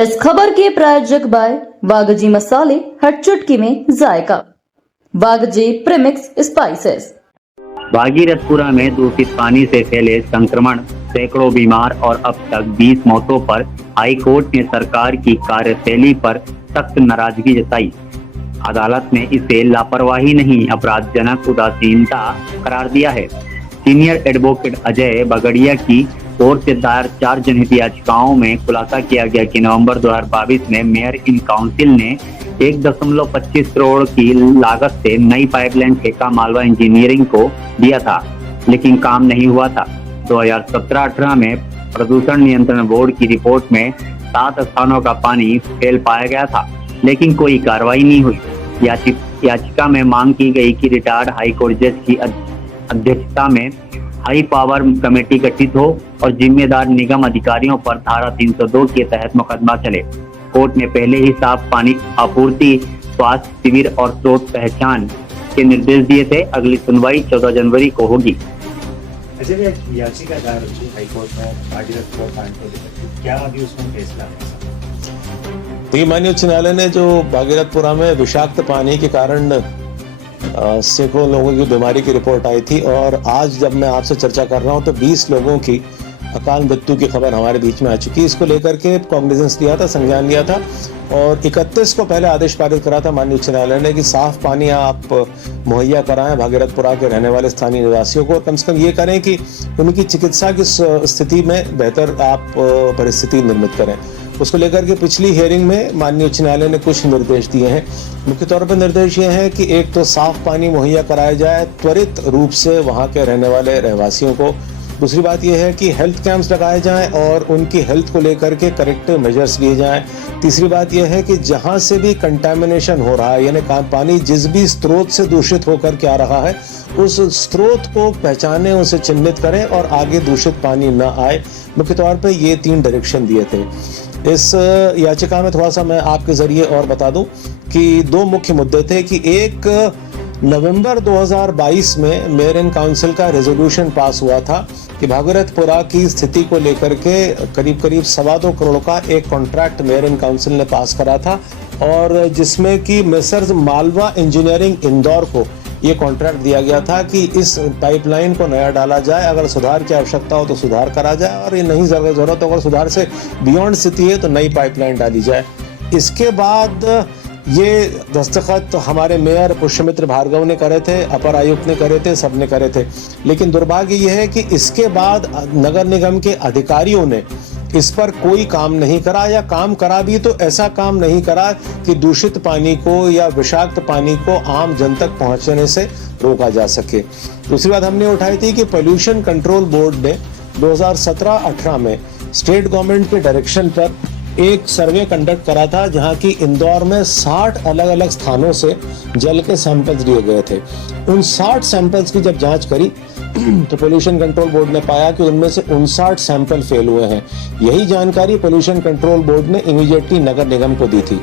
इस खबर के प्रायोजक बाय वागजी मसाले, हर चुटकी में जायका। वागजी प्रीमिक्स स्पाइसेस। भागीरथपुरा में दूषित पानी से फैले संक्रमण, सैकड़ों बीमार और अब तक 20 मौतों पर हाई कोर्ट ने सरकार की कार्यशैली पर सख्त नाराजगी जताई। अदालत ने इसे लापरवाही नहीं, अपराधजनक उदासीनता करार दिया है। सीनियर एडवोकेट अजय बगड़िया की ओर से दायर 4 जनहित याचिकाओं में खुलासा किया गया कि नवंबर 2022 में मेयर इन काउंसिल ने 1.25 करोड़ की लागत से नई पाइपलाइन ठेका मालवा इंजीनियरिंग को दिया था, लेकिन काम नहीं हुआ था। 2017-18 में प्रदूषण नियंत्रण बोर्ड की रिपोर्ट में 7 स्थानों का पानी फेल पाया गया था, लेकिन कोई कार्रवाई नहीं हुई। याचिका में मांग की गई कि रिटायर्ड हाईकोर्ट जज की अध्यक्षता में हाई पावर कमेटी गठित हो और जिम्मेदार निगम अधिकारियों पर धारा 302 के तहत मुकदमा चले। कोर्ट ने पहले ही साफ पानी आपूर्ति, स्वास्थ्य शिविर और स्रोत पहचान के निर्देश दिए थे। अगली सुनवाई 14 जनवरी को होगी। याचिका दायर हुई हाईकोर्ट में भागीरथपुरा कांड को लेकर, क्या अभी उसमें फैसला है? माननीय उच्च न्यायालय ने जो भागीरथपुरा में विषाक्त पानी के कारण सैकड़ों लोगों की बीमारी की रिपोर्ट आई थी, और आज जब मैं आपसे चर्चा कर रहा हूं तो 20 लोगों की अकाल मृत्यु की खबर हमारे बीच में आ चुकी है। इसको लेकर के कॉग्निजेंस लिया था, संज्ञान लिया था, और 31 को पहले आदेश पारित करा था माननीय उच्च न्यायालय ने कि साफ पानी आप मुहैया कराएं भागीरथपुरा के रहने वाले स्थानीय निवासियों को, और कम से कम ये करें कि उनकी चिकित्सा की स्थिति में बेहतर आप परिस्थिति निर्मित करें। उसको लेकर के पिछली हियरिंग में माननीय उच्च न्यायालय ने कुछ निर्देश दिए हैं। मुख्य तौर पर निर्देश ये हैं कि एक तो साफ पानी मुहैया कराया जाए त्वरित रूप से वहाँ के रहने वाले रहवासियों को। दूसरी बात यह है कि हेल्थ कैंप्स लगाए जाएं और उनकी हेल्थ को लेकर के करेक्टिव मेजर्स लिए जाएं। तीसरी बात यह है कि जहां से भी कंटामिनेशन हो रहा है, यानी पानी जिस भी स्रोत से दूषित होकर के आ रहा है, उस स्रोत को पहचानें, उसे चिन्हित करें और आगे दूषित पानी न आए। मुख्य तौर पर ये 3 डायरेक्शन दिए थे। इस याचिका में थोड़ा सा मैं आपके जरिए और बता दूं कि 2 मुख्य मुद्दे थे कि एक नवंबर 2022 में मेयर इन काउंसिल का रेजोल्यूशन पास हुआ था कि भागीरथपुरा की स्थिति को लेकर के करीब 2.25 करोड़ का एक कॉन्ट्रैक्ट मेयर इन काउंसिल ने पास करा था, और जिसमें कि मेसर्स मालवा इंजीनियरिंग इंदौर को ये कॉन्ट्रैक्ट दिया गया था कि इस पाइपलाइन को नया डाला जाए, अगर सुधार की आवश्यकता हो तो सुधार करा जाए, और ये नहीं जरूरत हो, अगर सुधार से बियॉन्ड स्थिति है तो नई पाइपलाइन डाली जाए। इसके बाद ये दस्तखत हमारे मेयर पुष्यमित्र भार्गव ने करे थे, अपर आयुक्त ने करे थे, सब ने करे थे। लेकिन दुर्भाग्य यह है कि इसके बाद नगर निगम के अधिकारियों ने इस पर कोई काम नहीं करा, या काम करा भी तो ऐसा काम नहीं करा कि दूषित पानी को या विषाक्त पानी को आम जन तक पहुंचने से रोका जा सके। दूसरी बात हमने उठाई थी कि पोल्यूशन कंट्रोल बोर्ड ने 2017-18 में स्टेट गवर्नमेंट के डायरेक्शन पर एक सर्वे कंडक्ट करा था, जहां की इंदौर में 60 अलग अलग स्थानों से जल के सैंपल्स लिए गए थे। उन 60 सैंपल्स की जब जांच करी तो पोल्यूशन कंट्रोल बोर्ड ने पाया कि उनमें से 59 सैंपल फेल हुए हैं। यही जानकारी पोल्यूशन कंट्रोल बोर्ड ने इमीडिएटली नगर निगम को दी थी।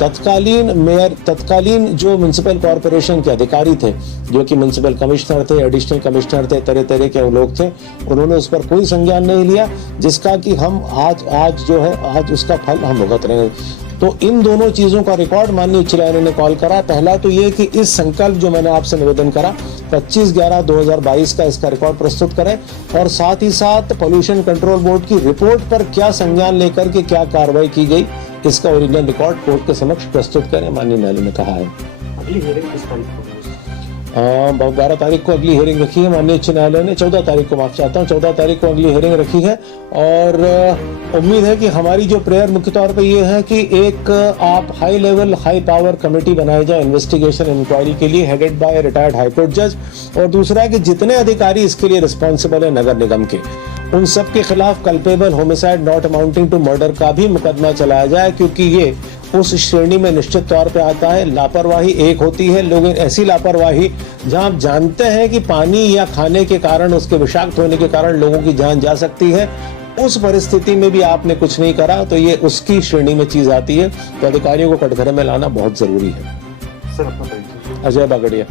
तत्कालीन जो म्युनिसिपल कॉर्पोरेशन के अधिकारी थे, जो कि म्युनिसिपल कमिश्नर थे, एडिशनल कमिश्नर थे, तरह के लोग थे, उन्होंने उस पर कोई संज्ञान नहीं लिया, जिसका कि हम आज उसका फल हम भुगत रहे हैं। तो इन दोनों चीजों का रिकॉर्ड माननीय उच्च न्यायालय ने कॉल करा। पहला तो ये कि इस संकल्प जो मैंने आपसे निवेदन करा 25/11/2022 का, इसका रिकॉर्ड प्रस्तुत करें, और साथ ही साथ पोल्यूशन कंट्रोल बोर्ड की रिपोर्ट पर क्या संज्ञान लेकर के क्या कार्रवाई की गई, इसका ओरिजिनल रिकॉर्ड कोर्ट के समक्ष प्रस्तुत करें, माननीय न्यायालय ने कहा है। अगली हियरिंग किस तारीख को? 12 तारीख को अगली हियरिंग रखी है माननीय उच्च न्यायालय ने। 14 तारीख को, माफ चाहता हूँ, 14 तारीख को अगली हियरिंग रखी है, और उम्मीद है कि हमारी जो प्रेयर मुख्य तौर पे ये है कि एक आप high level high power committee बनाई जाए इन्वेस्टिगेशन इंक्वायरी के लिए, हेडेड बाय रिटायर्ड हाईकोर्ट जज, और दूसरा है कि जितने अधिकारी इसके लिए रिस्पॉन्सिबल है नगर निगम के, उन सब के खिलाफ culpable homicide not amounting to murder का भी मुकदमा चलाया जाए, क्योंकि ये उस श्रेणी में निश्चित तौर पे आता है। लापरवाही एक होती है, लोग ऐसी लापरवाही जहां आप जानते हैं कि पानी या खाने के कारण, उसके विषाक्त होने के कारण लोगों की जान जा सकती है, उस परिस्थिति में भी आपने कुछ नहीं करा, तो ये उसकी श्रेणी में चीज आती है। तो अधिकारियों को कटघरे में लाना बहुत जरूरी है। सर, अपना परिचय। अजय बगड़िया।